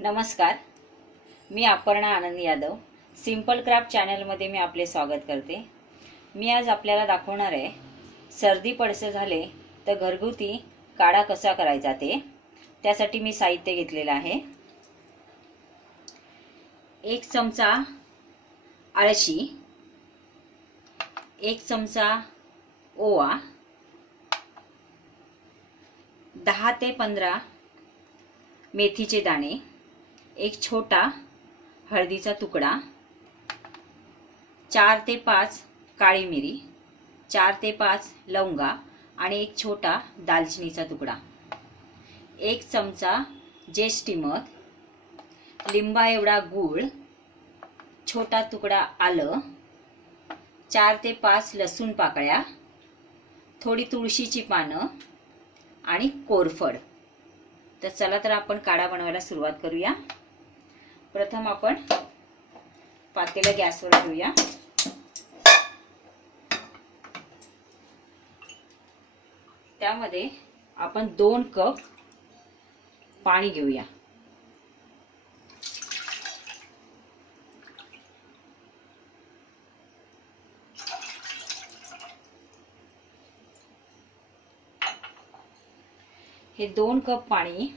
नमस्कार, मी Aparna Anand Yadav simple craft चॅनलमध्ये मी आपले स्वागत करते। मी आज आपल्याला दाखवणार आहे सर्दी पडसे झाले तर घरगुती काढा कसा करायचा ते। त्यासाठी मी साहित्य घेतलेलं आहे। 1 चमचा आळशी, 1 चमचा ओवा, 10 ते 15 मेथीचे दाणे, एक छोटा हळदीचा तुकडा, 4 ते 5 काळी मिरी, 4 ते 5 लवंगा आणि एक छोटा दालचिनीचा तुकडा, 1 चमचा जेष्ठी मध, लिंबा एवढा गूळ, छोटा तुकडा आलं, 4 ते 5 लसूण पाकळ्या, थोडी तुळशीची पानं आणि कोरफड। तर चला तर आपण काढा बनवायला सुरुवात करूया। प्रथम आपण पातेलं गॅसवर ठेवूया। त्यामध्ये आपण 2 कप पाणी घेऊया। हे 2 कप पाणी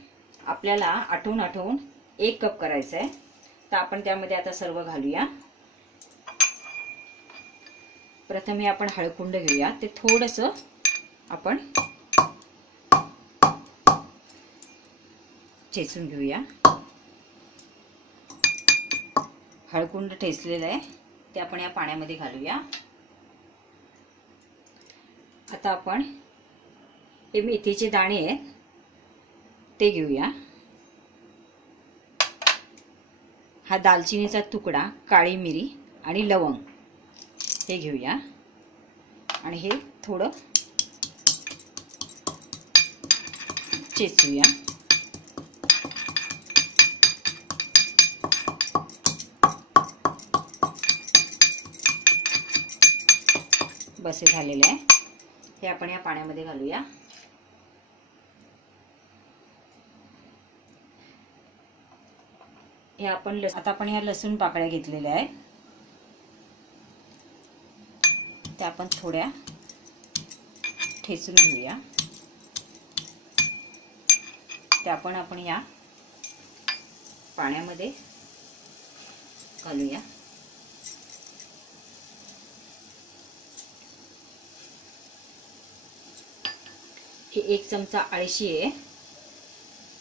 आपल्याला आटवून 1 कप करायचं आहे। तर आपण त्यामध्ये आता सर्व घालूया। प्रथम हे आपण हळकुंड घेऊया, ते थोडंसं आपण ठेचून घेऊया। हळकुंड ठेचलेलं आहे ते आपण या पाण्यामध्ये घालूया। आता आपण हे मेथीचे दाणे आहेत ते घेऊया। हा दालचिनीचा तुकडा, काळी मिरी आणि लवंग हे घेऊया आणि हे थोडं चेचूया। बस हे झालेलं आहे। हे आपण या पाण्यामध्ये घालूया। हे आपण आता आपण ह्या लसूण पाकळ्या घेतलेल्या आहेत, त्या आपण थोड्या ठेचून घेऊया। त्या आपण या पाण्यामध्ये घालूया। हे 1 चमचा आळशी आहे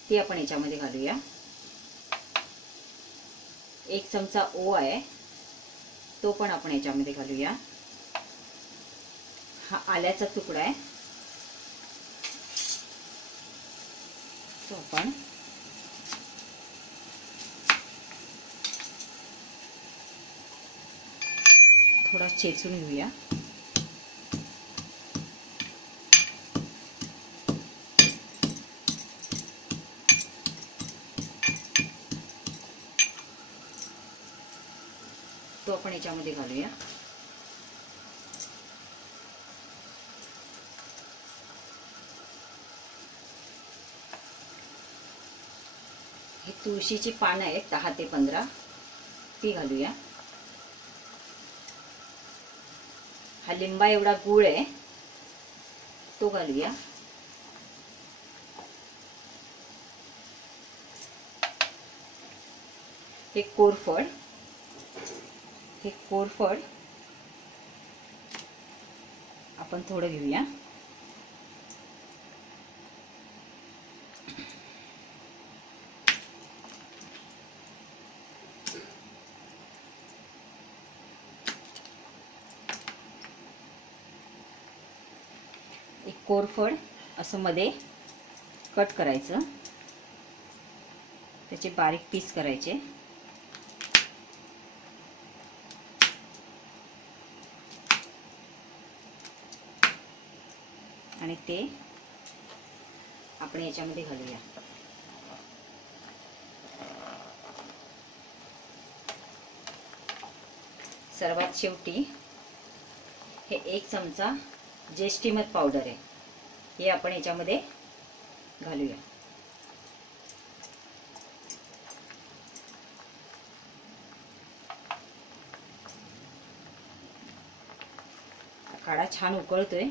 ती आपण याच्यामध्ये घालूया। 1 चमचा ओवा आहे तो पण आपण याच्यामध्ये घालूया। हा आल्याचा तुकडा आहे तो आपण थोडा चेचून घेऊया। तो आपण याच्यामध्ये घालूया। हे तुळशीची पानं आहेत 10 ते 15 ती घालूया। हा लिंबा एवढा गूळ आहे तो घालूया। हे कोरफड आपण थोडं घेऊया। एक कोरफड असं मध्ये कट करायचं, त्याचे बारीक पीस करायचे आणि ते आपण याच्यामध्ये घालूया। सर्वात शेवटी हे 1 चमचा जेष्ठी मध पावडर आहे हे आपण याच्यामध्ये घालूया। काढा छान उकळतोय.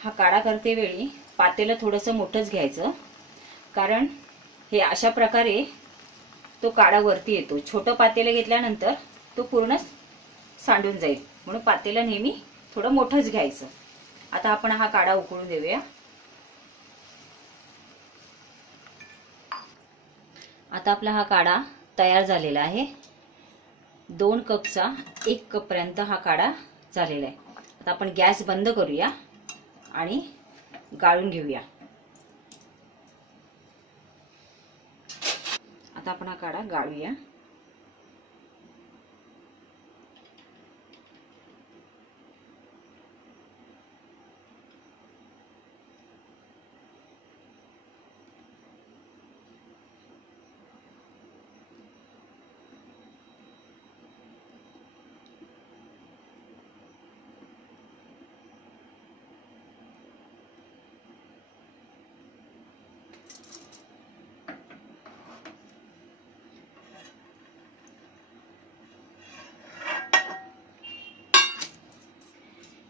हा काढा करते वेळी पातेलं थोडंसं मोठंच घ्यायचं, कारण हे अशा प्रकारे तो काढा वरती येतो. छोटं पातेलं घेतल्यानंतर तो पूर्ण सांडून जाईल, म्हणून पातेलं नेहमी थोडं मोठंच घ्यायचं. आता आपण हा काढा उकळून देऊया. आता आपला हा काढा तयार झालेला आहे. 2 कपचा 1 कप पर्यंत हा काढा झालेला आहे. आता आपण गॅस बंद करूया आणि गाळून घेऊया. आता आपण हा काढा गाळूया.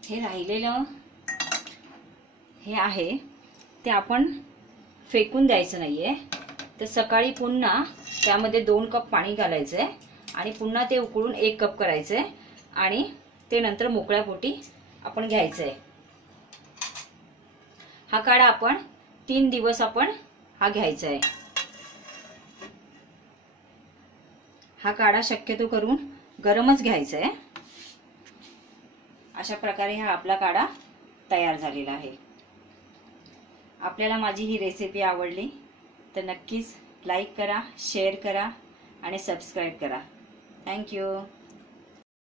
हे राहिलेलं हे आहे ते आपण फेकून द्यायचं नाहीये. तर सकाळी पुन्हा त्यामध्ये 2 कप पाणी घालायचंय आणि पुन्हा ते उकळून 1 कप करायचंय आणि ते नंतर मोकळ्या पोटी आपण घ्यायचंय. हा काढा आपण 3 दिवस आपण हा घ्यायचा आहे. हा काढा शक्यतो करून गरमच घ्यायचा आहे. अशा प्रकारे हा आपला काढा तयार झालेला आहे. आपल्याला माझी ही रेसिपी आवडली तर नक्कीच लाईक करा, शेअर करा आणि सबस्क्राईब करा. थँक्यू.